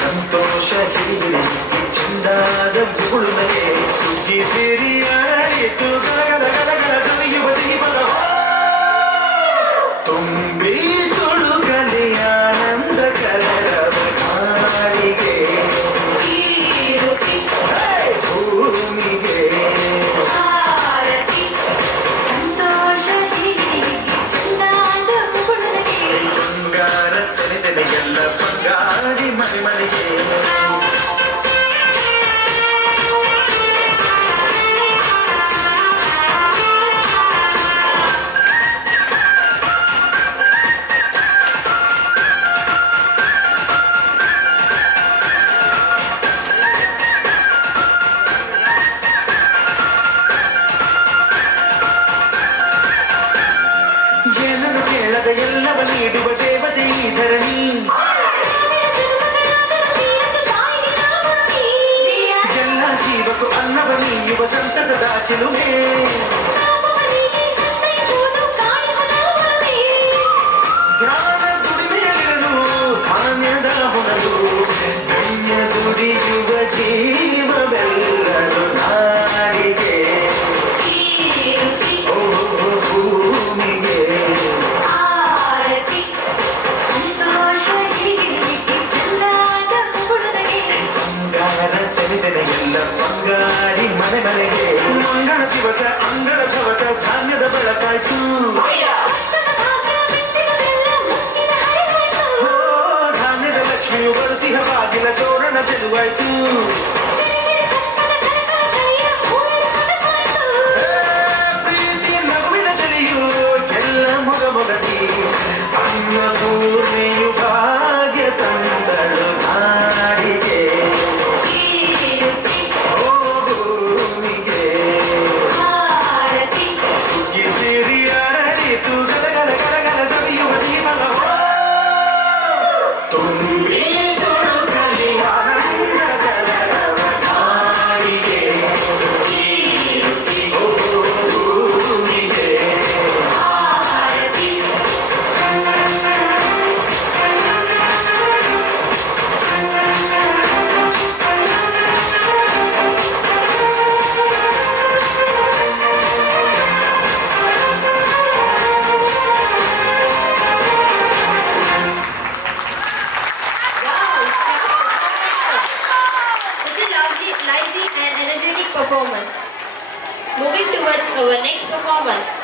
ಸಂತೋಷ ಹಿರಿಯಿರಿ ಚಂದಾದ ಗುಳುಮೆ ಸುದ್ದಿ ಸೇರಿ ಆಯಿತು ಗಲಗಲ ಸವಿಯುವ ಜೀವನ ತುಂಬಿ ತುಳುಕಲಿ ಆನಂದ ಕಲರವ ಕಾಡಿಗೆ ಭೂಮಿಗೆ ಸಂತೋಷ ಚಂದಾದ ಬಂಗಾರ ತೆನೆದೆನೆಗೆಲ್ಲ ಬಂಗಾರಿ ಮನೆ ಮನೆಗೆ ಏನನ್ನು ಕೇಳದ ಎಲ್ಲವ ನೀಡುವ ದೇವತೆ ಈ ಧರಣಿ ಎಲ್ಲ ಜೀವಕ್ಕೂ ಅನ್ನವ ನೀಯುವ ಸಂತಸದ ಚಿಲುಮೆ ಧ್ಯಾನ ದುಡಿಮೆಯಲ್ಲಿರಲು ಧಾನ್ಯದ ಹೊಣಲು ಧನ್ಯ ದುಡಿಯುವ ಜೀವವೆಲ್ಲರೂ ನಾಡಿಗೆ ಭೂಮಿಗೆ ಬಂಗಾರ ತೆನೆದೆನೆಗೆಲ್ಲ ಬಂಗಾರಿ ಮನೆ ಮನೆಗೆ ಮಂಗಳ ದಿವಸ ಅಂಗಳ ದಿವಸ ಧಾನ್ಯದ ಬೆಳಕಾಯ್ತು ಧಾನ್ಯದ ಲಕ್ಷ್ಮಿಯು ಬರುತ್ತಿಹ ಬಾಗಿಲ ತೋರಣ ಚೆಲುವಾಯ್ತು ಪ್ರೀತಿಯ ನಗುವಿನ ತಲೆಯು ಎಲ್ಲ ಮೊಗ ಮೊಗತಿ ಅನ್ನಪೂರ್ಣೆಯು ಭಾಗ್ಯ ತಂದಳು ನಾಡಿಗೆ ಭೂಮಿಗೆ ಸುಗ್ಗಿ ಸೇರಿ ಅರಳಿತು ಗಲಗಲ ಸವಿಯುವ ಜೀವನ ತುಂಬಿ ತುಳುಕಲಿ ಆನಂದ ಕಲರವ ನಾಡಿಗೆ ಭೂಮಿಗೆ Such a lively and energetic performance. Moving towards our next performance,